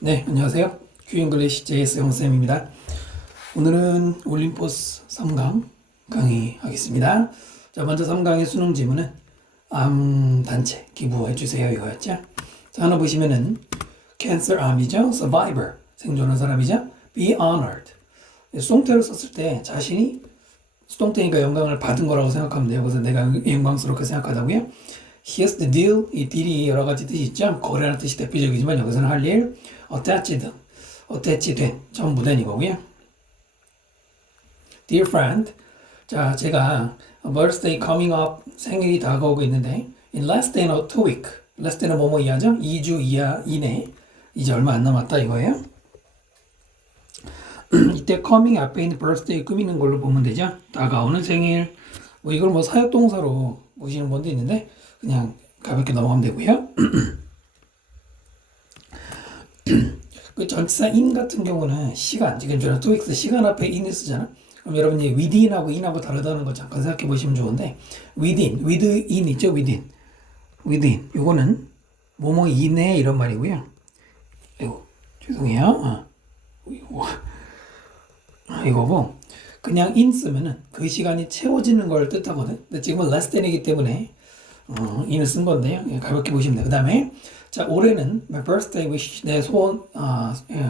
네, 안녕하세요. 큐잉글리시 JS 형쌤입니다. 오늘은 올림포스 3강 강의하겠습니다. 자, 먼저 3강의 수능 지문은 암단체 기부해주세요 이거였죠. 자, 하나 보시면은 Cancer 암이죠. Survivor, 생존한 사람이죠. Be honored. 수동태를 썼을 때 자신이 수동태니까 영광을 받은 거라고 생각하면 돼요. 그래서 내가 영광스럽게 생각하다고요. Here's the deal. 이 딜이 여러 가지 뜻이 있죠. 거래라는 뜻이 대표적이지만 여기서는 할 일, attached 된, 전부 된 이거고요. Dear friend, 자, 제가 birthday coming up, 생일이 다가오고 있는데 in less than 2 week, less than은 뭐뭐 이하죠? 2주 이하 이내, 이제 얼마 안 남았다 이거예요. 이때 coming 앞에 있는 birthday 꾸미는 걸로 보면 되죠. 다가오는 생일, 뭐 이걸 뭐 사역동사로 보시는 분도 있는데 그냥 가볍게 넘어가면 되고요. 그 전치사 in 같은 경우는 시간, 지금 저는 2weeks 시간 앞에 in을 쓰잖아. 그럼 여러분이 within하고 in하고 다르다는 거 잠깐 생각해 보시면 좋은데 within, within 있죠? within. 요거는 뭐뭐 이내 이런 말이고요. 아이고, 죄송해요. 이거고 그냥 in 쓰면은 그 시간이 채워지는 걸 뜻하거든. 근데 지금은 less than이기 때문에 in을 쓴 건데요. 가볍게 보시면 돼요. 그 다음에 자, 올해는 my birthday wish, 내 소원,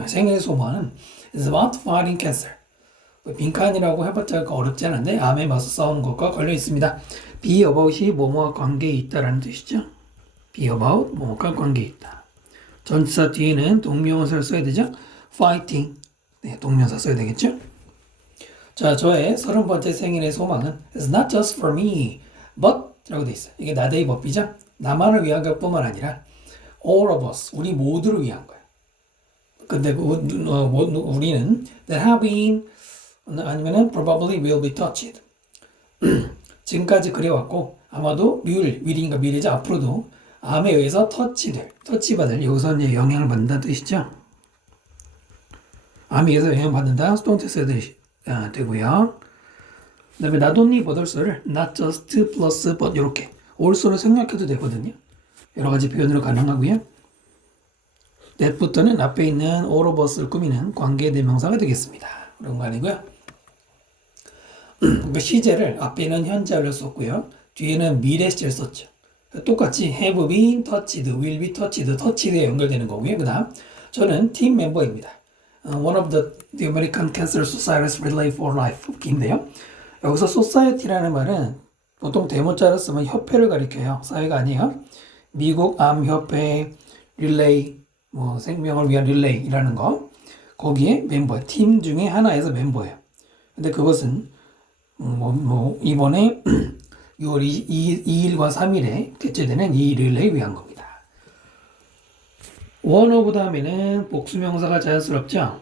생일 소망은 is about fighting cancer. 빈칸이라고 해봤자 어렵지 않은데 암에 맞서 싸우는 것과 걸려 있습니다. be about이 뭐뭐와 관계에 있다라는 뜻이죠. be about 뭐뭐과 관계에 있다. 전치사 뒤에는 동명사를 써야 되죠. fighting, 네, 동명사 써야 되겠죠. 자, 저의 30번째 생일의 소망은 is not just for me, but 라고 돼 있어요. 이게 나데이 법이죠. 나만을 위한 것뿐만 아니라 all of us, 우리 모두를 위한 거예요. 근데 우리는 that have been 아니면은 probably will be touched. 지금까지 그래왔고 아마도 will인가 미래죠. 앞으로도 암에 의해서 터치받을 여기서 이제 영향을 받는다는 뜻이죠. 암에 의해서 영향받는다. 수동태 써야 되고요. 그 다음에 not only but also를 not just plus but 이렇게 also를 생략해도 되거든요. 여러 가지 표현으로 가능하고요. that부터는 앞에 있는 all of us를 꾸미는 관계대명사가 되겠습니다. 그런 거 아니고요. 그 시제를 앞에는 현재를 썼고요. 뒤에는 미래 시제를 썼죠. 똑같이 have been touched, will be touched, touched에 연결되는 거고요. 그 다음 저는 팀 멤버입니다. One of the American Cancer Society's Relay for Life인데요. 여기서 society라는 말은 보통 대문자로 쓰면 협회를 가리켜요. 사회가 아니에요. 미국 암협회 릴레이, 뭐 생명을 위한 릴레이라는 거. 거기에 멤버, 팀 중에 하나에서 멤버예요. 근데 그것은 이번에 6월 2일과 3일에 개최되는 이 릴레이 위한 겁니다. one of 다음에는 복수명사가 자연스럽죠.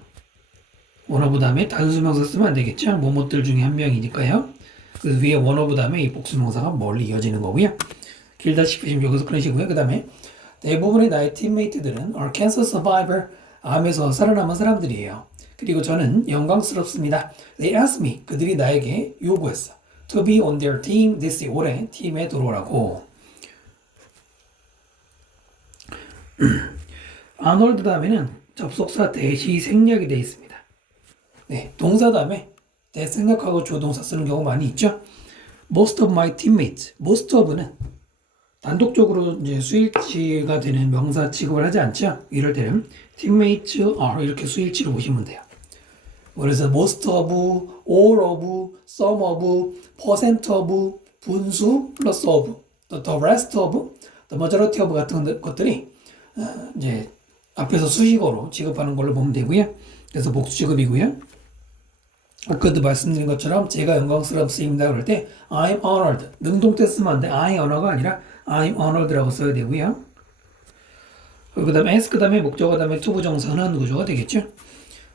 one of 다음에 단수명사 쓰면 안 되겠죠. 뭐뭐들 중에 한 명이니까요. 그 위에 one of 다음에 이 복수명사가 멀리 이어지는 거고요. 길다 싶으시면 여기서 끊으시고요. 그 다음에 대부분의 나의 팀메이트들은 are cancer survivor, 암에서 살아남은 사람들이에요. 그리고 저는 영광스럽습니다. They asked me, 그들이 나에게 요구했어. To be on their team this year, 올해 팀에 들어오라고. 아놀드 다음에는 접속사 대시 생략이 되어 있습니다. 네, 동사 다음에 대생략하고 조동사 쓰는 경우 많이 있죠. Most of my teammates, most of는 단독적으로 이제 수일치가 되는 명사 취급을 하지 않죠. 이럴 때는 teammates are 이렇게 수일치로 보시면 돼요. 그래서 most of, all of, some of, percent of, 분수 플러스 of, the rest of, the majority of 같은 것들이 이제 앞에서 수식어로 취급하는 걸로 보면 되고요. 그래서 복수 취급이고요. 아까도 말씀드린 것처럼 제가 영광스럽습니다 그럴 때 I'm honored, 능동태 쓰면 안 돼. I honor가 아니라 I'm honored라고 써야 되고요. 그 다음에 as 그 다음에 목적어 그 다음에 to 부정사는 구조가 되겠죠.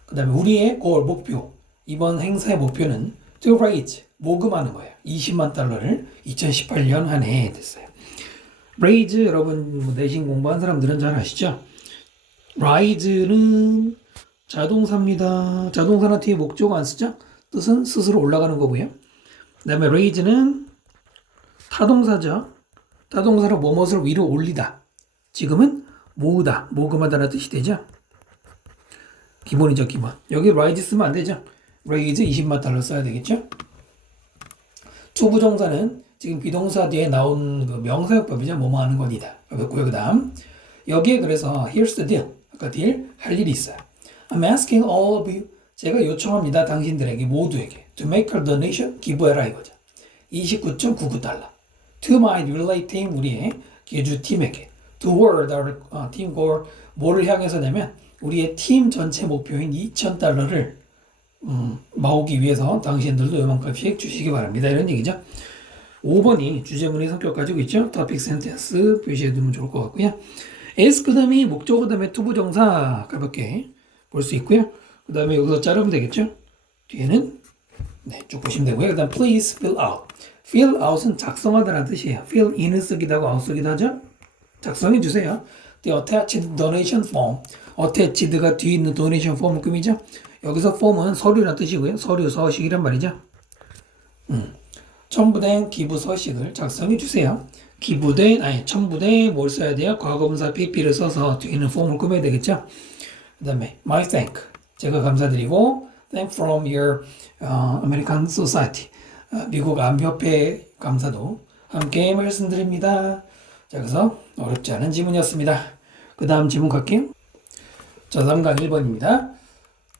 그 다음에 우리의 goal, 목표, 이번 행사의 목표는 to raise, 모금하는 거예요. 20만 달러를 2018년 한 해에 됐어요. raise 여러분 내신 공부한 사람들은 잘 아시죠? rise는 자동사입니다. 자동사는 뒤에 목적어 안 쓰죠? 뜻은 스스로 올라가는 거고요. 그 다음에 raise는 타동사죠. 타동사로 무엇을 위로 올리다. 지금은 모으다, 모금하다라는 뜻이 되죠. 기본이죠, 기본. 여기 raise 쓰면 안 되죠. raise 20만 달러 써야 되겠죠. 투부정사는 지금 비동사 뒤에 나온 그 명사용법이죠. 뭐뭐 하는 건이다. 그 다음 여기에 그래서 here's the deal. 아까 deal 할 일이 있어요. I'm asking all of you. 제가 요청합니다. 당신들에게 모두에게 to make a donation. 기부해라 이거죠. 29.99달러. To my relay team. 우리의 기주 팀에게. toward our team goal. 뭐를 향해서냐면 우리의 팀 전체 목표인 2,000달러를 모으기 위해서 당신들도 요만큼씩 주시기 바랍니다. 이런 얘기죠. 5번이 주제문의 성격 가지고 있죠. topic sentence 표시해 두면 좋을 것 같고요. s 그 다음에 목적 그 다음에 투부정사 가볍게 볼 수 있고요. 그 다음에 여기서 자르면 되겠죠. 뒤에는 네, 쭉 보시면 되고요. 그 다음 please fill out. fill out은 작성하다라는 뜻이에요. fill in은 쓰기도 하고 out 쓰기도 하죠. 작성해 주세요. The attached donation form. attached가 뒤에 있는 donation form 급이죠. 여기서 form은 서류라는 뜻이고요. 서류 서식이란 말이죠. 첨부된 기부 서식을 작성해 주세요. 첨부된 뭘 써야 돼요? 과거분사 pp를 써서 뒤에는 폼을 꾸며야 되겠죠. 그 다음에 my thank. 제가 감사드리고 thank from your American Society. 미국 암협회 감사도 함께 말씀드립니다. 자, 그래서 어렵지 않은 지문이었습니다. 그 다음 지문 갈게요. 자, 3강 1번입니다.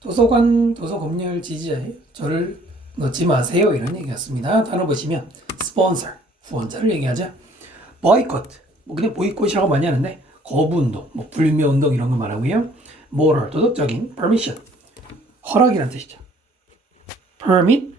도서관, 도서검열 지지자에 저를 넣지 마세요. 이런 얘기였습니다. 단어 보시면 sponsor, 후원자를 얘기하죠. boycott, 뭐 그냥 보이콧이라고 많이 하는데 거부운동, 뭐 불매운동 이런 거 말하고요. moral, 도덕적인 permission, 허락이라는 뜻이죠. permit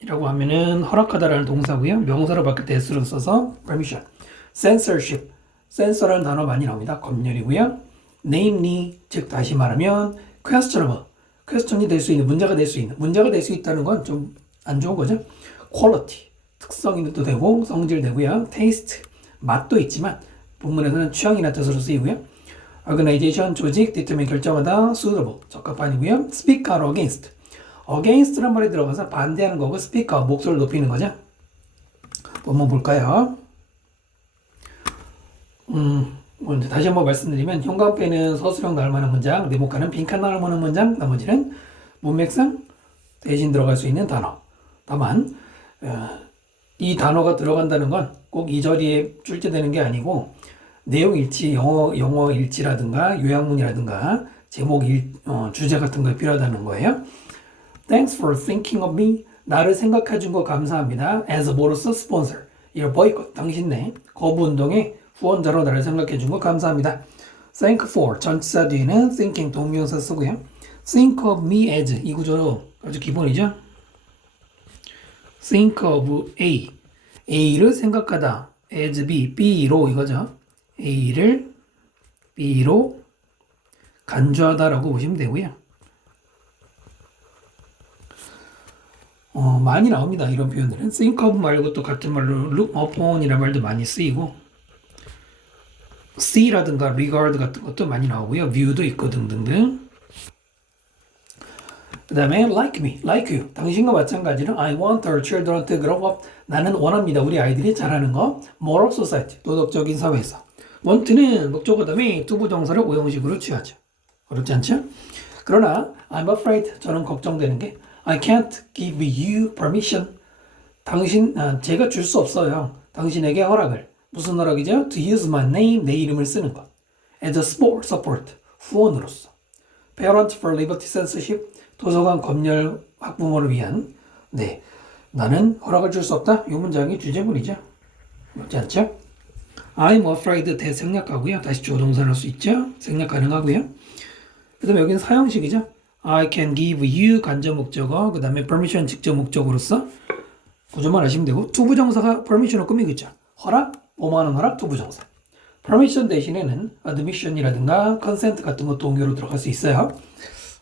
이라고 하면은 허락하다라는 동사고요. 명사로 바뀔 때 s를 써서 permission. censorship, censor라는 단어 많이 나옵니다. 검열이고요. namely, 즉 다시 말하면 questionable, 퀘스천이 될 수 있는, 문제가 될 수 있는, 문제가 될 수 있다는 건 좀 안 좋은 거죠. quality, 특성이도 되고 성질 되고요. taste, 맛도 있지만 본문에서는 취향이나 뜻으로 쓰이고요. organization, 조직, determine, 결정하다, suitable, 적합한이고요. speak out against, against란 말이 들어가서 반대하는 거고 speak out, 목소리를 높이는 거죠. 본문 볼까요? 먼저 다시 한번 말씀드리면 형광펜은 서술형 나올 만한 문장, 네모칸은 빈칸 나올 만한 문장, 나머지는 문맥상 대신 들어갈 수 있는 단어. 다만 이 단어가 들어간다는 건 꼭 이 자리에 출제되는 게 아니고 내용 일치, 영어 일치라든가 요약문이라든가 제목 주제 같은 거에 필요하다는 거예요. Thanks for thinking of me. 나를 생각해 준 거 감사합니다. As a 뭐로서 sponsor. your boycott. 당신네 거부운동에 후원자로 나를 생각해 준 거 감사합니다. Thank for 전치사 뒤에는 thinking 동명사 쓰고요. Think of me as 이 구조로 아주 기본이죠. Think of A. A를 생각하다. as B. B로 이거죠. A를 B로 간주하다라고 보시면 되고요. 많이 나옵니다. 이런 표현들은. Think of 말고 또 같은 말로 look upon이라는 말도 많이 쓰이고 see라든가 regard 같은 것도 많이 나오고요. view도 있고 등등등. 그 다음에 like me, like you. 당신과 마찬가지로 I want our children to grow up. 나는 원합니다. 우리 아이들이 잘하는 거. moral society, 도덕적인 사회에서. want는 목적어 다음에 투부정사를 오형식으로 취하죠. 어렵지 않죠? 그러나 I'm afraid, 저는 걱정되는 게 I can't give you permission. 제가 줄 수 없어요. 당신에게 허락을. 무슨 허락이죠? To use my name, 내 이름을 쓰는 것. As a support, 후원으로서. Parent for Liberty Censorship, 도서관 검열 학부모를 위한. 네, 나는 허락을 줄 수 없다. 이 문장이 주제문이죠. 그렇지 않죠? I'm afraid 대생략하고요. 다시 조동사를 할 수 있죠. 생략 가능하고요. 그 다음에 여기는 사형식이죠. I can give you 간접 목적어, 그 다음에 permission 직접 목적으로서 구조만 하시면 되고 투부정사가 permission을 꾸미겠죠. 허락, 뭐뭐하는 허락, 투부정사. permission 대신에는 admission이라든가 consent 같은 거 동요로 들어갈 수 있어요.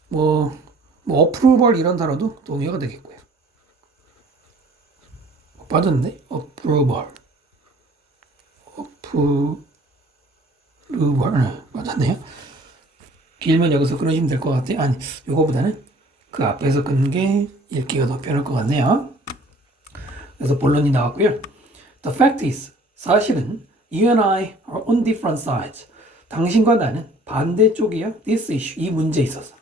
뭐 approval 이런 단어도 동요가 되겠고요. 빠졌네. approval. 맞았네요. 길면 여기서 끊으시면 될 것 같아요. 아니, 요거보다는 그 앞에서 끊는 게 읽기가 더 편할 것 같네요. 그래서 본론이 나왔고요. The fact is, 사실은 you and I are on different sides. 당신과 나는 반대쪽이야. This issue, 이 문제에 있어서.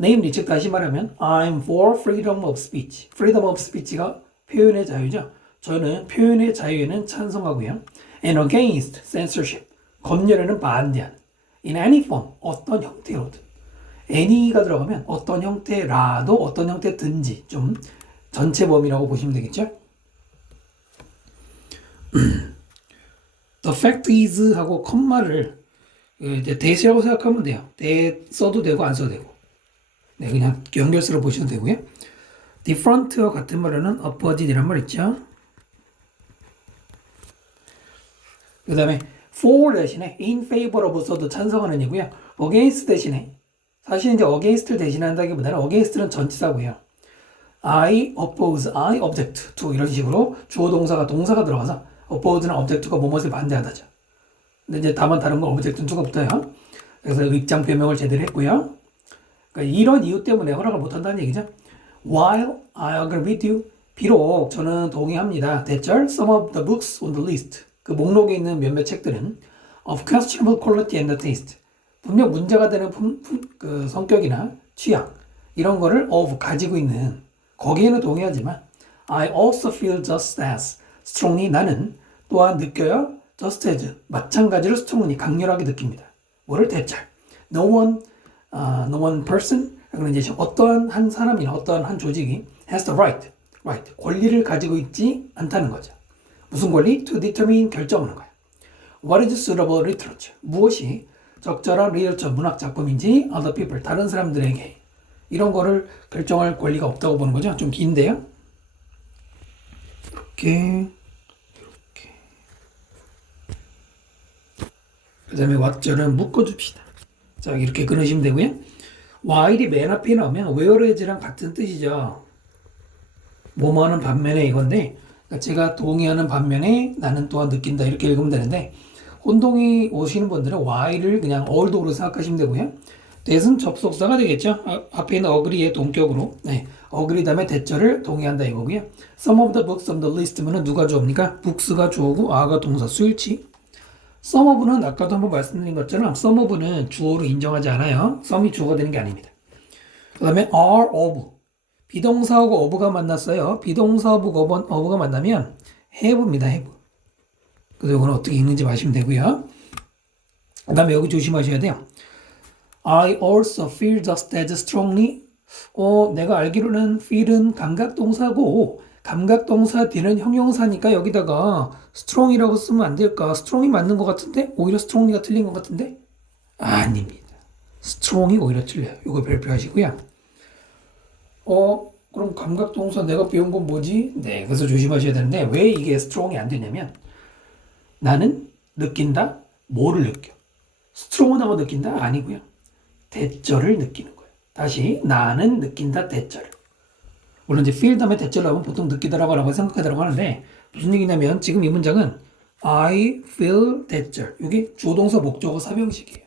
namely, 즉 다시 말하면 I'm for freedom of speech. freedom of speech가 표현의 자유죠. 저는 표현의 자유에는 찬성하고요. and against censorship. 검열에는 반대하는. in any form, 어떤 형태로든. any가 들어가면 어떤 형태라도 어떤 형태든지 좀 전체 범위라고 보시면 되겠죠. The fact is 하고 컴마를 이제 대시라고 생각하면 돼요. 대 써도 되고 안 써도 되고. 네, 그냥 연결수로 보시면 되고요. different와 같은 말로는 opposite이란 말 있죠. 그 다음에 for 대신에 in favor of 써도 찬성하는 이고요. against 대신에 사실 이제 against를 대신한다기보다는 against는 전치사고요. I oppose, I object to 이런 식으로 주어 동사가 들어가서 oppose는 object가 무엇을 반대하다죠. 근데 이제 다만 다른 건 object는 누가 붙어요. 그래서 입장 표명을 제대로 했고요. 그러니까 이런 이유 때문에 허락을 못한다는 얘기죠. While I agree with you, 비록 저는 동의합니다. 대절 some of the books on the list, 그 목록에 있는 몇몇 책들은 of questionable quality and taste, 분명 문제가 되는 그 성격이나 취향 이런 거를 of 가지고 있는 거기에는 동의하지만 I also feel just as strongly, 나는 또한 느껴요. just as 마찬가지로 strongly 강렬하게 느낍니다. 뭐를 대절 no one person, 그러면 이제 어떠한 한 사람이나 어떠한 한 조직이 has the right 권리를 가지고 있지 않다는 거죠. 무슨 권리? to determine 결정하는 거예요. What is suitable literature? 무엇이 적절한 리터처 문학 작품인지 other people 다른 사람들에게 이런 거를 결정할 권리가 없다고 보는 거죠. 좀 긴데요. 이렇게 그 다음에 what절은 묶어줍시다. 자, 이렇게 끊으시면 되고요. while이 맨 앞에 나오면 whereas랑 같은 뜻이죠. 뭐뭐 하는 반면에 이건데, 그러니까 제가 동의하는 반면에 나는 또한 느낀다 이렇게 읽으면 되는데, 혼동이 오시는 분들은 while을 그냥 all도로 생각하시면 되고요. that은 접속사가 되겠죠. 앞에 있는 agree의 동격으로. 네, agree 다음에 that절을 동의한다 이거고요. some of the books on the list면은 누가 주어입니까? books가 주어고 a가 동사 수일치. some of는 아까도 한번 말씀드린 것처럼 some of는 주어로 인정하지 않아요. some이 주어가 되는 게 아닙니다. 그 다음에 are of, 비동사하고 of가 만났어요. 비동사하고 of가 만나면 have입니다. have. 그래서 이거는 어떻게 읽는지 마시면 되고요. 그 다음에 여기 조심하셔야 돼요. I also feel just as strongly. 내가 알기로는 feel은 감각동사고 감각동사 뒤는 형용사니까 여기다가 strong이라고 쓰면 안 될까? strong이 맞는 것 같은데? 오히려 strongly가 틀린 것 같은데? 아닙니다. strong이 오히려 틀려요. 이거 발표하시고요. 그럼 감각동사 내가 배운 건 뭐지? 네, 그래서 조심하셔야 되는데 왜 이게 strong이 안 되냐면 나는 느낀다? 뭐를 느껴? strong하다고 느낀다? 아니고요. 대절을 느끼는 거예요. 다시 나는 느낀다 대절을. 물론 이제 feel 다음에 대절을 하면 보통 느끼다라고 생각하더라고 하는데 무슨 얘기냐면 지금 이 문장은 I feel 대절. 이게 주어동사 목적어 사병식이에요.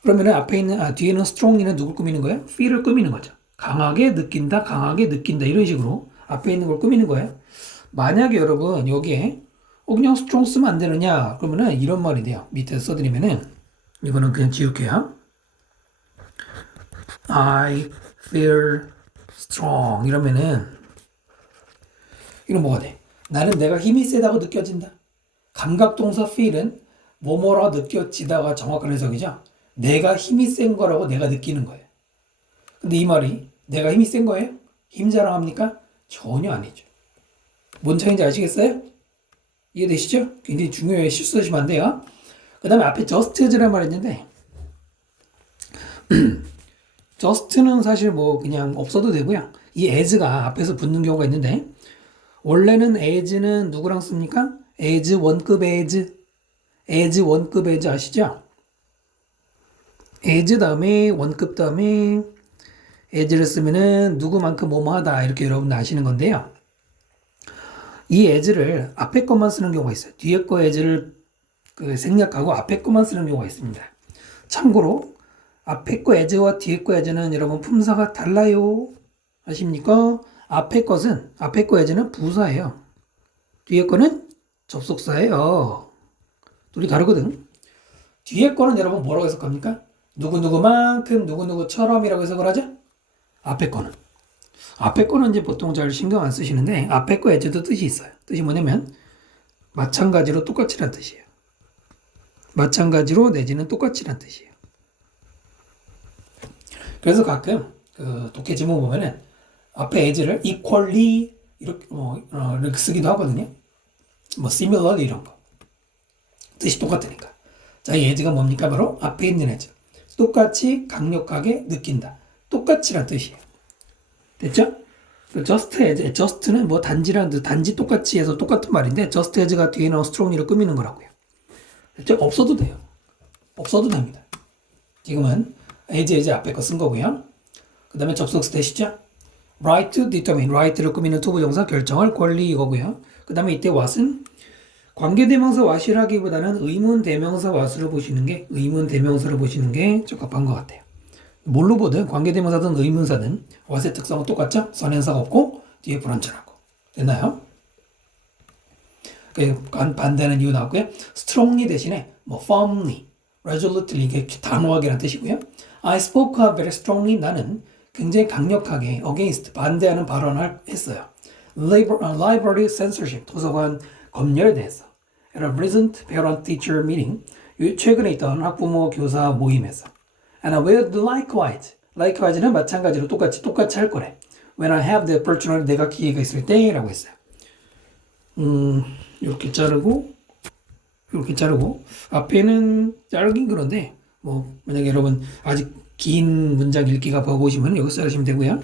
그러면 앞에 있는 뒤에는 strong이는 누굴 꾸미는 거예요? feel을 꾸미는 거죠. 강하게 느낀다, 강하게 느낀다 이런 식으로 앞에 있는 걸 꾸미는 거예요. 만약에 여러분 여기에 그냥 strong 쓰면 안 되느냐? 그러면은 이런 말이 돼요. 밑에 써드리면은 이거는 그냥 지울게요. I feel strong 이러면은 이건 뭐가 돼? 나는 내가 힘이 세다고 느껴진다. 감각동사 feel은 뭐뭐라 느껴지다가 정확한 해석이죠. 내가 힘이 센 거라고 내가 느끼는 거예요. 근데 이 말이 내가 힘이 센 거예요? 힘 자랑합니까? 전혀 아니죠. 뭔 차이인지 아시겠어요? 이해되시죠? 굉장히 중요해요. 실수하시면 안 돼요. 그 다음에 앞에 just as라는 말이 있는데 just는 사실 뭐 그냥 없어도 되고요. 이 as가 앞에서 붙는 경우가 있는데 원래는 as는 누구랑 씁니까? as 원급 as 원급 as 아시죠? as 다음에 원급 다음에 as를 쓰면은 누구만큼 뭐뭐하다 이렇게 여러분들 아시는 건데요. 이 as를 앞에 것만 쓰는 경우가 있어요. 뒤에 거 as를 생략하고 앞에 것만 쓰는 경우가 있습니다. 참고로 앞에 거 as와 뒤에 거 as는 여러분 품사가 달라요. 아십니까? 앞에 거 as는 부사예요. 뒤에 거는 접속사예요. 둘이 다르거든. 뒤에 거는 여러분 뭐라고 해석합니까? 누구누구만큼 누구누구처럼이라고 해석을 하죠? 앞에 거는 이제 보통 잘 신경 안 쓰시는데 앞에 거 as도 뜻이 있어요. 뜻이 뭐냐면 마찬가지로 똑같이란 뜻이에요. 마찬가지로 내지는 똑같이란 뜻이에요. 그래서 가끔 그 독해 지문 보면은 앞에 as를 equally 이렇게 쓰기도 하거든요. 뭐 similarly 이런 거. 뜻이 똑같으니까. 자, 이 as가 뭡니까? 바로 앞에 있는 as. 똑같이 강력하게 느낀다. 똑같이란 뜻이에요. 됐죠? just as, just는 뭐 단지란 뜻, 단지 똑같이 해서 똑같은 말인데 just as가 뒤에 나온 strongly로 꾸미는 거라고요. 됐죠? 없어도 돼요. 없어도 됩니다. 지금은 as 앞에 거 쓴 거고요. 그 다음에 접속사 되시죠? right to determine, right를 꾸미는 투부정사 결정할 권리 이거고요. 그 다음에 이때 what은 관계대명사 what이라기보다는 의문대명사 what으로 보시는 게 의문대명사로 보시는 게 적합한 것 같아요. 뭘로 보든 관계대명사든 의문사든 what의 특성은 똑같죠? 선행사가 없고 뒤에 불완전하고. 됐나요? 반대하는 이유 나왔고요. strongly 대신에 뭐 firmly, resolutely 이게 단호하게란 뜻이고요. I spoke up very strongly. 나는 굉장히 강력하게 against 반대하는 발언을 했어요. library censorship 도서관 검열에 대해서. at a recent parent-teacher meeting 최근에 있던 학부모 교사 모임에서. And I will do likewise는 마찬가지로 똑같이 할 거래. when I have the opportunity 내가 기회가 있을 때라고 했어요. 이렇게 자르고 앞에는 자르긴 그런데 뭐 만약에 여러분 아직 긴 문장 읽기가 버거우시면 여기서 자르시면 되고요.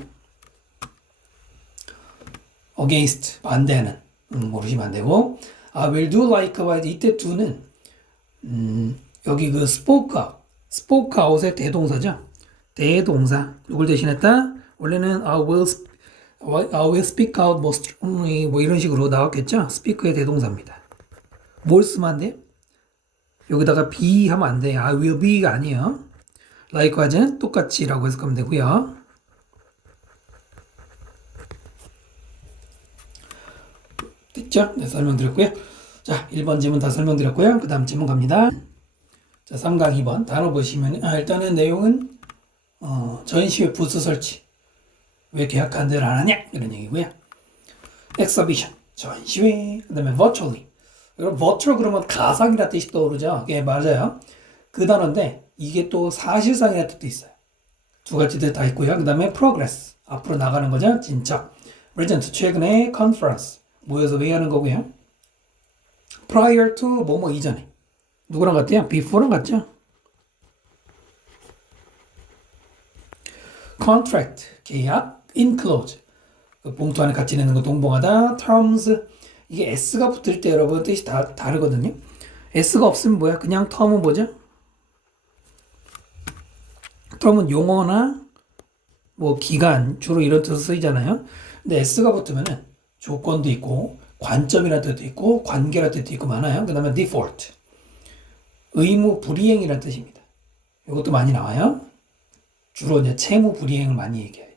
against 반대하는 모르시면 안 되고 I will do likewise 이때 do는 여기 그 spoke out의 대동사죠. 대동사 누굴 대신했다? 원래는 I will speak out more strongly 뭐 이런 식으로 나왔겠죠. speak의 대동사입니다. 뭘 쓰면 안 돼요? 여기다가 be 하면 안 돼요. I will be가 아니에요. likewise는 똑같이라고 해석하면 되고요. 됐죠? 네, 설명드렸고요. 자, 1번 지문 다 설명드렸고요. 그 다음 지문 갑니다. 자, 3강 2번 단어 보시면 일단은 내용은 전시회 부스 설치 왜 계약한 대로 안 하냐 이런 얘기고요. exhibition 전시회 그 다음에 virtually 여러분 virtual 그러면 가상이라 뜻이 떠오르죠. 예, 맞아요. 그 단어인데 이게 또 사실상이라는 뜻도 있어요. 두 가지 뜻 다 있고요. 그 다음에 progress 앞으로 나가는 거죠. 진척 present 최근에 conference 모여서 회의하는 거고요. prior to 뭐뭐 이전에 누구랑 같아요? before랑 같죠? contract 계약 enclose 그 봉투 안에 같이 내는 거 동봉하다 terms 이게 s가 붙을 때 여러분 뜻이 다 다르거든요. s가 없으면 뭐야? 그냥 term은 뭐죠? term은 용어나 뭐 기간 주로 이런 뜻으로 쓰이잖아요. 근데 s가 붙으면은 조건도 있고 관점이라는 뜻도 있고 관계라는 뜻도 있고 많아요. 그 다음에 default 의무 불이행이라는 뜻입니다. 이것도 많이 나와요. 주로 이제 채무 불이행을 많이 얘기해요.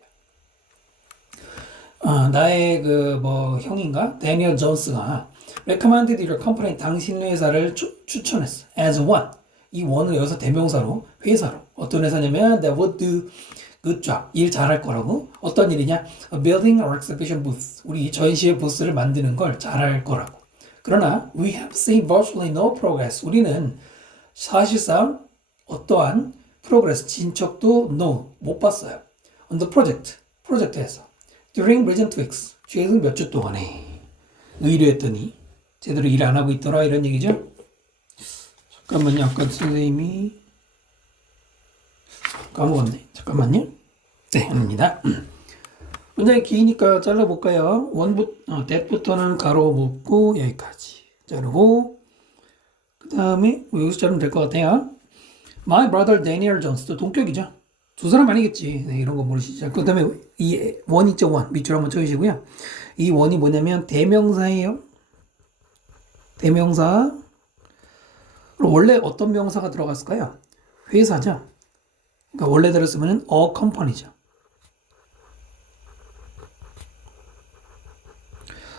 나의 그 뭐 형인가 데니얼 존스가 recommended your company 당신 회사를 추천했어. as one 이 one을 여기서 대명사로 회사로 어떤 회사냐면 that would do good job 일 잘할 거라고 어떤 일이냐 building or exhibition booth 우리 전시회 부스를 만드는 걸 잘할 거라고. 그러나 we have seen virtually no progress 우리는 사실상 어떠한 progress 진척도 no 못 봤어요. on the 프로젝트에서 during recent weeks 최근 몇 주 동안에 의뢰했더니 제대로 일 안 하고 있더라 이런 얘기죠. 잠깐만요. 아까 선생님이 까먹었네. 잠깐만요. 네, 아닙니다. 문장이 기니까 잘라볼까요? that부터는 가로 묶고 여기까지 자르고 그 다음에 여기서 자르면 될 것 같아요. My brother Daniel Jones도 동격이죠. 두 사람 아니겠지. 네, 이런 거 모르시죠. 그 다음에 이 원 있죠. 원 밑줄 한번 쳐주시고요. 이 원이 뭐냐면 대명사예요. 대명사 원래 어떤 명사가 들어갔을까요? 회사죠. 그러니까 원래대로 쓰면 a company죠.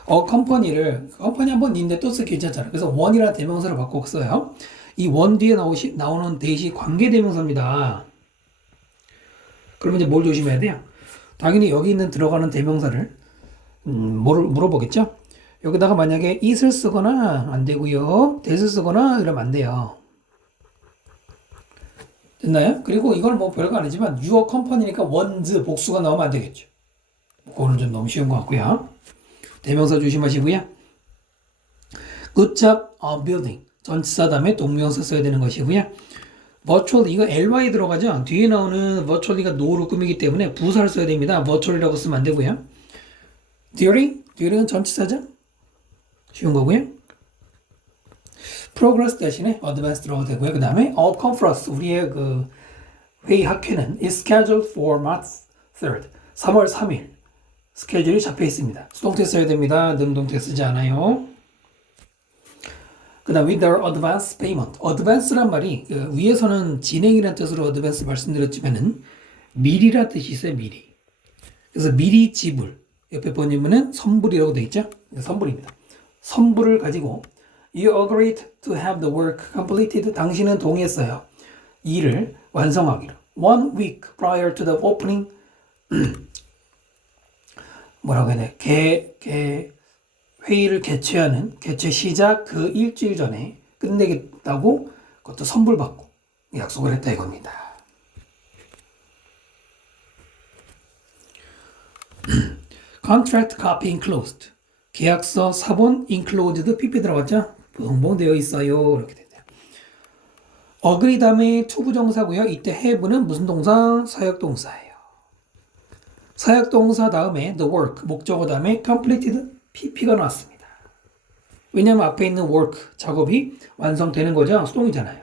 컴퍼니 한번 있는데 또 쓰기 괜찮잖아요. 그래서 원이라는 대명사를 바꿔 써요. 이 원 뒤에 나오는 대시 관계대명사입니다. 그러면 이제 뭘 조심해야 돼요? 당연히 여기 있는 들어가는 대명사를 물어보겠죠? 여기다가 만약에 it을 쓰거나 안 되고요. that을 쓰거나 이러면 안 돼요. 됐나요? 그리고 이건 뭐 별거 아니지만 your company니까 was 복수가 나오면 안 되겠죠. 그거는 좀 너무 쉬운 것 같고요. 대명사 조심하시고요. good job on building. 전치사 다음에 동명사 써야 되는 것이고요. virtually 이거 ly 들어가죠. 뒤에 나오는 virtually가 no로 꾸미기 때문에 부사를 써야 됩니다. virtually라고 쓰면 안 되고요. during은 전치사죠. 쉬운 거고요. progress 대신에 advance 들어가도 되고요. 그 다음에 all conference 우리의 그 회의 학회는 is scheduled for March 3rd. 3월 3일 스케줄이 잡혀 있습니다. 수동태 써야 됩니다. 능동태 쓰지 않아요. 그 다음 with their advance payment. advance란 말이 위에서는 진행이라는 뜻으로 advance 말씀드렸지만은 미리란 뜻이 있어요. 미리. 그래서 미리 지불. 옆에 보시면은 선불이라고 되어 있죠. 선불입니다. 선불을 가지고 You agreed to have the work completed. 당신은 동의했어요. 일을 완성하기로. 1 week prior to the opening. 뭐라고 해야 돼? 회의를 개최하는 개최 시작 그 일주일 전에 끝내겠다고 그것도 선불받고 약속을 했다 이겁니다. Contract copy enclosed. 계약서 사본 enclosed pp 들어갔죠? 봉봉되어 있어요. 이렇게 되네요. agree 다음에 to 부정사고요. 이때 have는 무슨 동사? 사역동사예요. 사역동사 다음에 the work 목적어 다음에 completed pp가 나왔습니다. 왜냐하면 앞에 있는 work 작업이 완성되는 거죠. 수동이잖아요.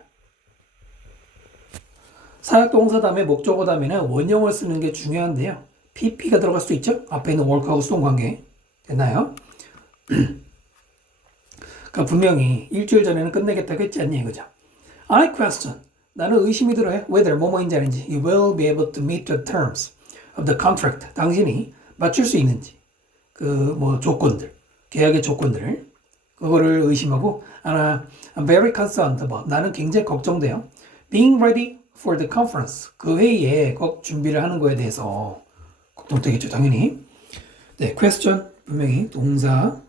사역동사 다음에 목적어 다음에는 원형을 쓰는 게 중요한데요. pp가 들어갈 수도 있죠. 앞에 있는 work하고 수동 관계 됐나요? 그러니까 분명히 일주일 전에는 끝내겠다고 했지 않니 이거죠. I question. 나는 의심이 들어요. whether 뭐뭐인지 아닌지. You will be able to meet the terms of the contract. 당신이 맞출 수 있는지. 그 뭐 조건들. 계약의 조건들을. 그거를 의심하고 I'm very concerned about. 나는 굉장히 걱정돼요. Being ready for the conference. 그 회의에 꼭 준비를 하는 거에 대해서 걱정되겠죠. 당연히. 네, question. 분명히 동사.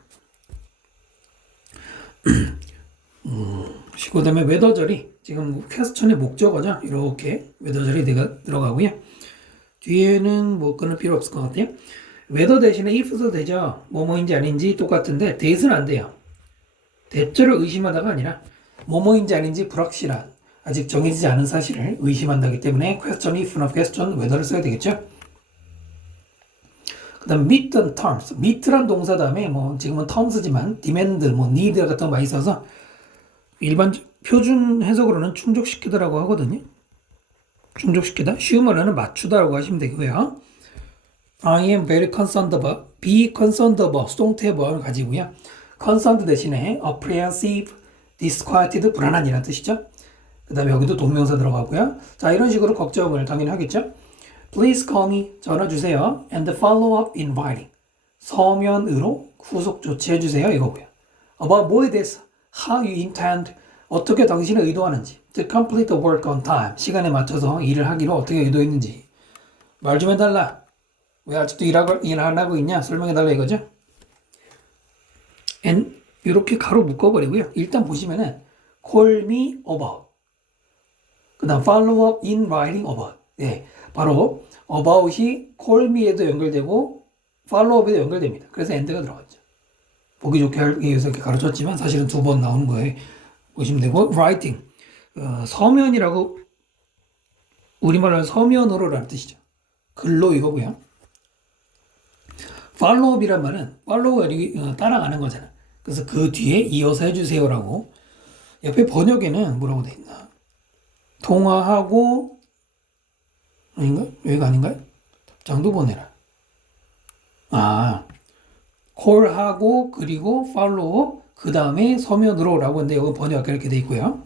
그 다음에 웨더절이 지금 퀘스천의 목적어죠. 이렇게 웨더절이 들어가고요. 뒤에는 뭐 끊을 필요 없을 것 같아요. 웨더 대신에 if도 되죠. 뭐뭐인지 아닌지 똑같은데 that은 안 돼요. that절을 의심하다가 아니라 뭐뭐인지 아닌지 불확실한 아직 정해지지 않은 사실을 의심한다기 때문에 question if나 question whether를 써야 되겠죠. 그 다음 meet the terms. meet란 동사 다음에 뭐 지금은 terms지만 demand, 뭐 need 같은 거 많이 써서 일반 표준 해석으로는 충족시키다라고 하거든요. 충족시키다. 쉬운 말로는 맞추다라고 하시면 되고요. I am very concerned about, be concerned about 수동태 보험을 가지고요. concerned 대신에 apprehensive, disquieted, 불안한이라는 뜻이죠. 그 다음에 여기도 동명사 들어가고요. 자, 이런 식으로 걱정을 당연히 하겠죠. Please call me. 전화 주세요. And follow up in writing. 서면으로 후속 조치해 주세요. 이거고요. About 뭐에 대해서? How you intend. 어떻게 당신이 의도하는지. To complete the work on time. 시간에 맞춰서 일을 하기로 어떻게 의도했는지. 말 좀 해달라. 왜 아직도 일 안 하고 있냐? 설명해달라 이거죠. And 이렇게 가로 묶어버리고요. 일단 보시면은 call me about. 그 다음 follow up in writing about. 네, 바로 about이 call me에도 연결되고 follow up에도 연결됩니다. 그래서 and가 들어갔죠. 보기 좋게 하기 위해서 이렇게 가르쳤지만 사실은 2번 나오는 거에 보시면 되고 writing. 서면이라고 우리말로 서면으로라는 뜻이죠. 글로 이거고요. follow up이란 말은 follow가 따라가는 거잖아. 그래서 그 뒤에 이어서 해주세요라고. 옆에 번역에는 뭐라고 돼 있나? 통화하고 아닌가? 여기가 아닌가요? 답장도 보내라. 콜하고 그리고 팔로우 그 다음에 서면으로라고 하는데 여기 번역 이렇게 돼 있고요.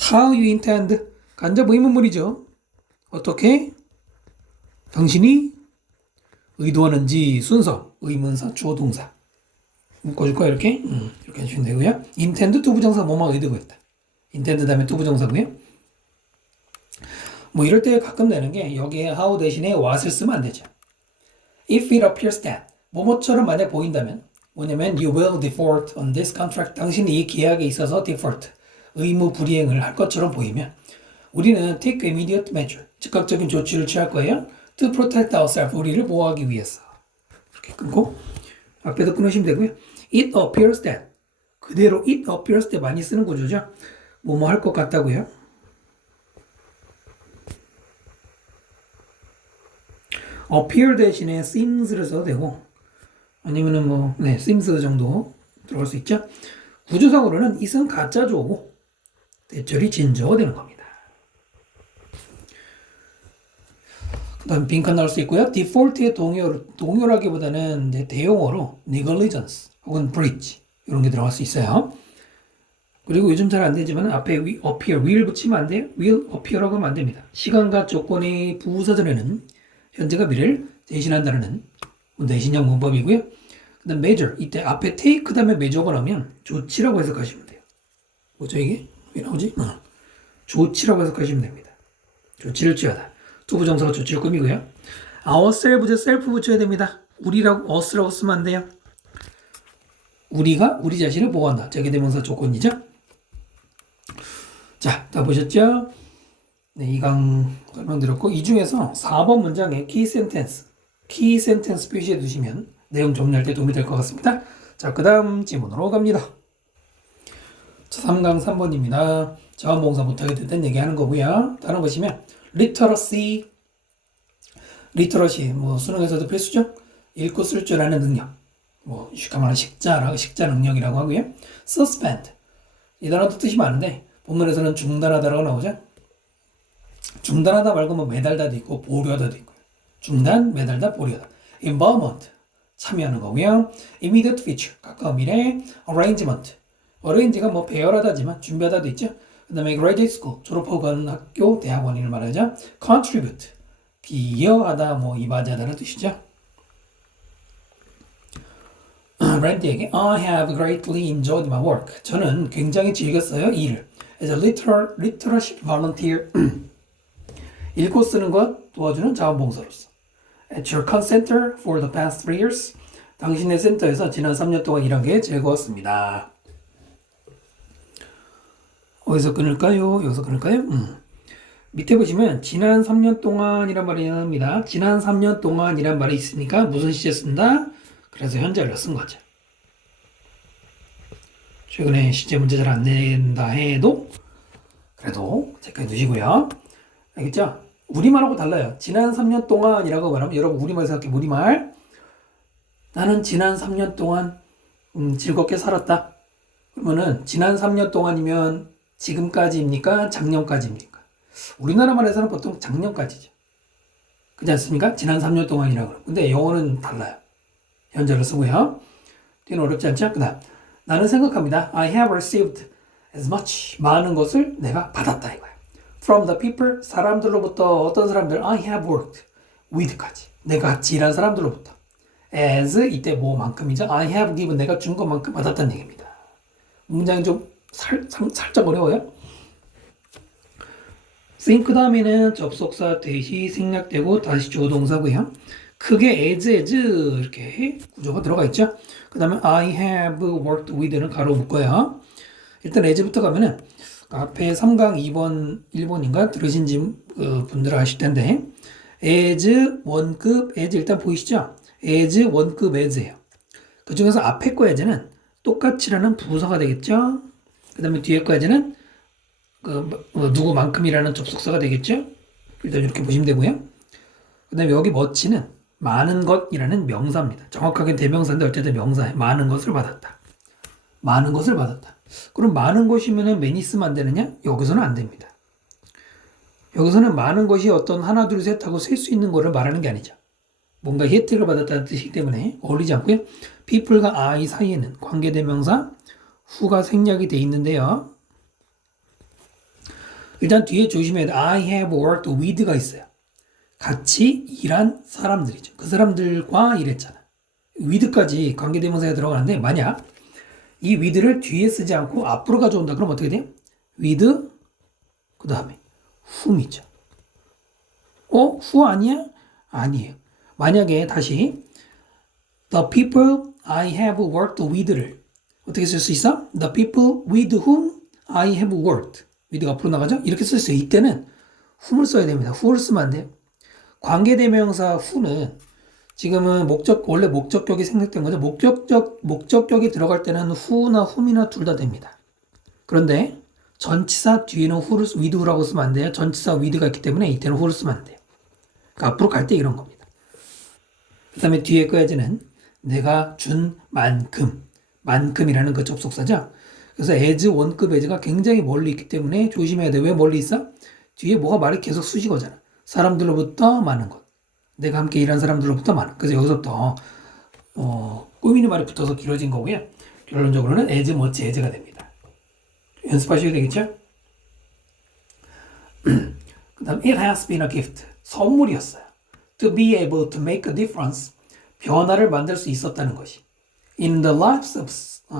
How you intend 간접 의문문이죠. 어떻게 당신이 의도하는지 순서 의문사 주어 동사 묶어줄 거야 이렇게 이렇게 해주시면 되고요. intend 두 부정사 뭐뭐 의도했다. intend 다음에 to 부정사고요. 뭐 이럴 때 가끔 되는 게 여기에 how 대신에 what을 쓰면 안 되죠. If it appears that 뭐뭐처럼 만약 보인다면 뭐냐면 you will default on this contract. 당신이 이 계약에 있어서 default 의무 불이행을 할 것처럼 보이면 우리는 take immediate measure 즉각적인 조치를 취할 거예요. To protect ourselves 우리를 보호하기 위해서. 이렇게 끊고 앞에도 끊으시면 되고요. It appears that 그대로 it appears that 많이 쓰는 구조죠. 뭐뭐 할 것 같다고요. appear 대신에 seems를 써도 되고 아니면은 뭐 seems 정도 들어갈 수 있죠. 구조상으로는 it은 가짜조고 대절이 진저가 되는 겁니다. 그 다음 빈칸 나올 수 있고요. default의 동요라기보다는 대용어로 negligence 혹은 breach 이런 게 들어갈 수 있어요. 그리고 요즘 잘 안 되지만 앞에 appear, will 붙이면 안 돼요. will appear라고 하면 안 됩니다. 시간과 조건의 부사절에는 현재가 미래를 대신한다는 대신형 문법이고요. 그 다음 measure, 이때 앞에 take 그 다음에 measure가 나오면 조치라고 해석하시면 돼요. 뭐죠 이게? 왜 나오지? 조치라고 해석하시면 됩니다. 조치를 취하다. 또 부정사가 조치를 꾸미고요. ourselves, self 붙여야 됩니다. 우리라고 us라고 쓰면 안 돼요. 우리가 우리 자신을 보호한다. 제기대명사 조건이죠. 자, 다 보셨죠? 네, 2강 설명드렸고 이 중에서 4번 문장에 key sentence 표시해 두시면 내용 정리할 때 도움이 될 것 같습니다. 자, 그 다음 지문으로 갑니다. 자, 3강 3번입니다. 자원봉사 못하게 됐다는 얘기하는 거고요. 다른 거 보시면 literacy 뭐 수능에서도 필수죠. 읽고 쓸 줄 아는 능력 뭐 쉽게 말하면 식자 능력이라고 하고요. suspend 이 단어도 뜻이 많은데 본문에서는 중단하다라고 나오죠. 중단하다 말고 뭐 매달다도 있고 보류하다도 있고요. 중단, 매달다, 보류하다. involvement 참여하는 거고요. immediate future 가까운 미래. arrange가 뭐 배열하다지만 준비하다도 있죠. 그 다음에 graduate school 졸업하고 가는 학교, 대학원인을 말하죠. contribute 기여하다, 뭐 이바지하다는 뜻이죠. 랜디에게 I have greatly enjoyed my work. 저는 굉장히 즐겼어요. 이 일을. As a literacy volunteer 읽고 쓰는 것 도와주는 자원봉사로서. At your center for the past 3 years. 당신의 센터에서 지난 3년 동안 일한 게 즐거웠습니다. 어디서 끊을까요? 여기서 끊을까요? 밑에 보시면 지난 3년 동안이란 말이 나옵니다. 지난 3년 동안이란 말이 있으니까 무슨 시제 쓴다? 그래서 현재를 쓴 거죠. 최근에 시제 문제 잘 안 낸다 해도 그래도 체크해 두시고요. 알겠죠? 우리말하고 달라요. 지난 3년 동안이라고 말하면 여러분 우리말 생각해. 우리말 나는 지난 3년 동안 즐겁게 살았다. 그러면은 지난 3년 동안이면 지금까지입니까? 작년까지입니까? 우리나라 말에서는 보통 작년까지죠. 그렇지 않습니까? 지난 3년 동안이라고 그러고. 근데 영어는 달라요. 현재를 쓰고요. 뒤는 어렵지 않죠? 그다음 나는 생각합니다. I have received as much 많은 것을 내가 받았다 이거야. From the people 사람들로부터 어떤 사람들 I have worked with까지 내가 같이 일한 사람들로부터 as 이때 뭐만큼이죠? I have given 내가 준 것만큼 받았다는 얘기입니다. 문장이 좀 살짝 어려워요. think 다음에는 접속사 대시 생략되고 다시 조동사고요. 크게 as 이렇게 구조가 들어가 있죠. 그 다음에 I have worked with는 가로 묶어요. 일단 as부터 가면은 앞에 3강 2번 1번인가 들으신 분들 아실 텐데 as 원급 as 일단 보이시죠? as 원급 as예요. 그 중에서 앞에 거 as는 똑같이라는 부사가 되겠죠. 그 다음에 뒤에 거 as는 누구만큼이라는 접속사가 되겠죠. 일단 이렇게 보시면 되고요. 그 다음에 여기 much는 많은 것이라는 명사입니다. 정확하게 대명사인데 어쨌든 명사에 많은 것을 받았다. 많은 것을 받았다. 그럼 많은 것이면 많이 쓰면 안 되느냐? 여기서는 안 됩니다. 여기서는 많은 것이 어떤 하나 둘 셋 하고 셀 수 있는 거를 말하는 게 아니죠. 뭔가 혜택을 받았다는 뜻이기 때문에 어울리지 않고요. people과 I 사이에는 관계대명사 who가 생략이 돼 있는데요. 일단 뒤에 조심해야 돼. I have worked with가 있어요. 같이 일한 사람들이죠. 그 사람들과 일했잖아. with까지 관계대명사가 들어가는데 만약 이 with를 뒤에 쓰지 않고 앞으로 가져온다. 그럼 어떻게 돼요? with 그 다음에 whom이죠. who 아니야? 아니에요. 만약에 다시 the people I have worked with를 어떻게 쓸 수 있어? The people with whom I have worked. with가 앞으로 나가죠? 이렇게 쓸 수 있어요. 이때는 whom을 써야 됩니다. who를 쓰면 안 돼요. 관계대명사 who는 지금은 원래 목적격이 생략된 거죠. 목적격이 들어갈 때는 who나 whom이나 둘 다 됩니다. 그런데 전치사 뒤에는 who를, with who라고 쓰면 안 돼요. 전치사 with가 있기 때문에 이때는 who를 쓰면 안 돼요. 그러니까 앞으로 갈 때 이런 겁니다. 그 다음에 뒤에 거야지는 내가 준 만큼, 만큼이라는 그 접속사죠. 그래서 as 원급 as가 굉장히 멀리 있기 때문에 조심해야 돼. 왜 멀리 있어? 뒤에 뭐가 말이 계속 수식어잖아. 사람들로부터 많은 것. 내가 함께 일한 사람들로부터 많은. 그래서 여기서부터 꾸미는 말이 붙어서 길어진 거고요. 결론적으로는 as much as가 됩니다. 연습하셔야 되겠죠? 그 다음 it has been a gift. 선물이었어요. To be able to make a difference. 변화를 만들 수 있었다는 것이. In the lives of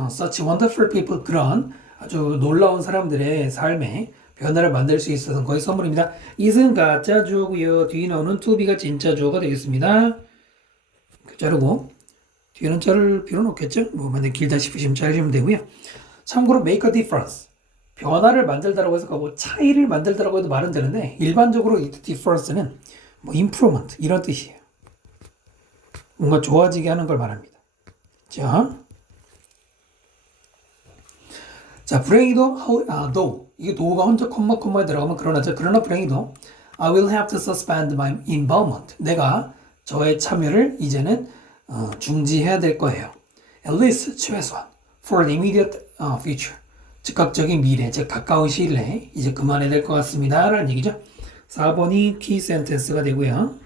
such wonderful people. 그런 아주 놀라운 사람들의 삶에 변화를 만들 수 있어서 거의 선물입니다. it은 가짜 주어고요. 뒤에 나오는 to be가 진짜 주어가 되겠습니다. 자르고 뒤에는 자를 필요는 없겠죠? 뭐 만약 길다 싶으시면 자르시면 되고요. 참고로 make a difference. 변화를 만들다라고 해서 뭐 차이를 만들다라고 해도 말은 되는데 일반적으로 이 difference는 뭐 improvement 이런 뜻이에요. 뭔가 좋아지게 하는 걸 말합니다. 자, 불행히도 though 이게 though가 혼자 콤마에 들어가면 그러나 불행히도 I will have to suspend my involvement. 내가 저의 참여를 이제는 중지해야 될 거예요. At least 최소한 for the immediate future. 즉각적인 미래, 즉 가까운 시일 내에 이제 그만해야 될 것 같습니다. 라는 얘기죠. 4번이 키 센텐스가 되고요.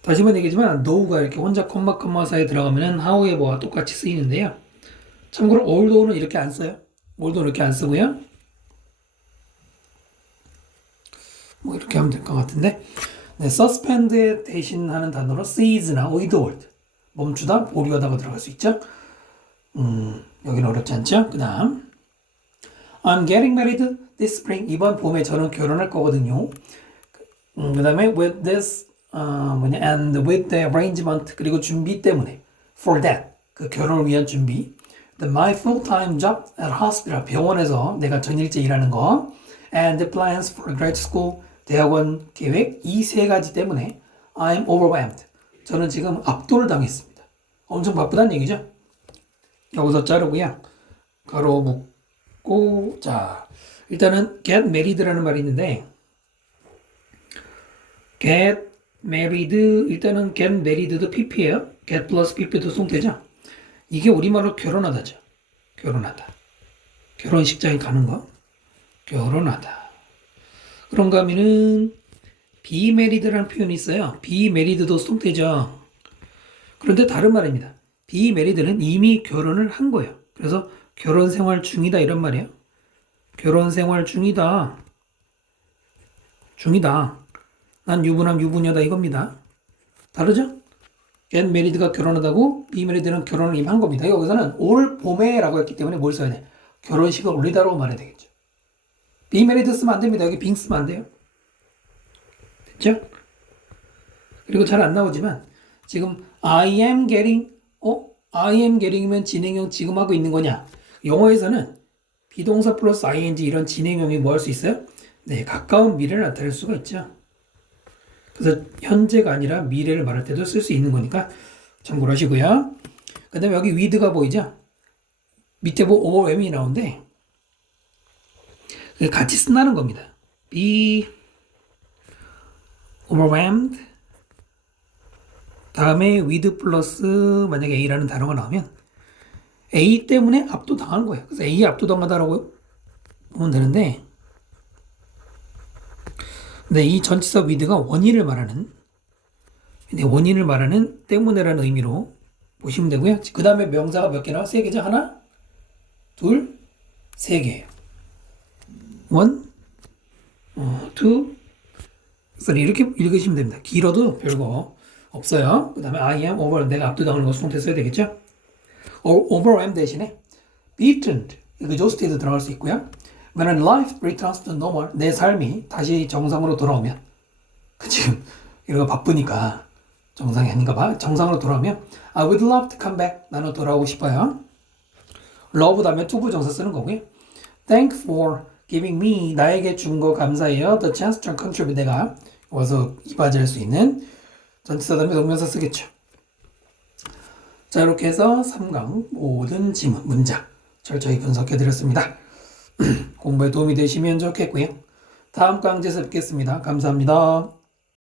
다시 한번 얘기지만 though가 이렇게 혼자 콤마 사이에 들어가면은 how의 뭐와 똑같이 쓰이는데요. 참고로 although는 이렇게 안 써요. although는 이렇게 안 쓰고요. 뭐 이렇게 하면 될 것 같은데. 네, suspend에 대신하는 단어로 seize나 withhold. 멈추다, 보류하다가 들어갈 수 있죠. 여기는 어렵지 않죠? 그 다음 I'm getting married this spring. 이번 봄에 저는 결혼할 거거든요. 그 다음에 with this and with the arrangement 그리고 준비 때문에 for that 그 결혼을 위한 준비 my full-time job at hospital 병원에서 내가 전일제 일하는 거 and the plans for grad school 대학원 계획 이 세 가지 때문에 I'm overwhelmed. 저는 지금 압도를 당했습니다. 엄청 바쁘다는 얘기죠. 여기서 자르고요. 가로 묶고 자 일단은 get married라는 말이 있는데 get married 일단은 get married도 pp예요. get plus pp도 송태죠. 이게 우리말로 결혼하다죠. 결혼하다. 결혼식장에 가는 거. 결혼하다. 그런가 하면은 be married라는 표현이 있어요. be married도 송태죠. 그런데 다른 말입니다. be married는 이미 결혼을 한 거예요. 그래서 결혼 생활 중이다 이런 말이에요. 결혼 생활 중이다. 난 유부남 유부녀다 이겁니다. 다르죠? get married가 결혼하다고 be married는 결혼을 이미 한 겁니다. 여기서는 올 봄에라고 했기 때문에 뭘 써야 돼? 결혼식을 올리다라고 말해야 되겠죠. be married 쓰면 안 됩니다. 여기 being 쓰면 안 돼요. 됐죠? 그리고 잘 안 나오지만 지금 I am getting이면 진행형 지금 하고 있는 거냐? 영어에서는 비동사 플러스 ing 이런 진행형이 뭐 할 수 있어요? 네, 가까운 미래를 나타낼 수가 있죠. 그래서 현재가 아니라 미래를 말할 때도 쓸 수 있는 거니까 참고를 하시고요. 그 다음에 여기 with가 보이죠? 밑에 뭐 overwhelm이 나오는데 같이 쓴다는 겁니다. be overwhelmed 다음에 with 플러스 만약에 A라는 단어가 나오면 A 때문에 압도당하는 거예요. 그래서 A에 압도당하다라고 보면 되는데 근데 이 전치사 with가 원인을 말하는 때문에라는 의미로 보시면 되고요. 그 다음에 명사가 몇 개나? 세 개죠? 하나, 둘, 세 개예요. one, two, three 이렇게 읽으시면 됩니다. 길어도 별거 없어요. 그 다음에 I am over 내가 압도당하는 거 수동태 써야 되겠죠? overwhelmed 대신에 beaten 그죠? 스테이도 들어갈 수 있고요. When life returns to normal, 내 삶이 다시 정상으로 돌아오면, 지금 이거 바쁘니까 정상이 아닌가 봐. 정상으로 돌아오면 I would love to come back. 나는 돌아오고 싶어요. love 다음에 to 부정사 쓰는 거고요. Thank for giving me. 나에게 준 거 감사해요. The chance to contribute. 내가 와서 이바지할 수 있는 전치사 다음에 동명사 쓰겠죠. 자, 이렇게 해서 3강 모든 지문, 문장 철저히 분석해드렸습니다. 공부에 도움이 되시면 좋겠고요. 다음 강좌에서 뵙겠습니다. 감사합니다.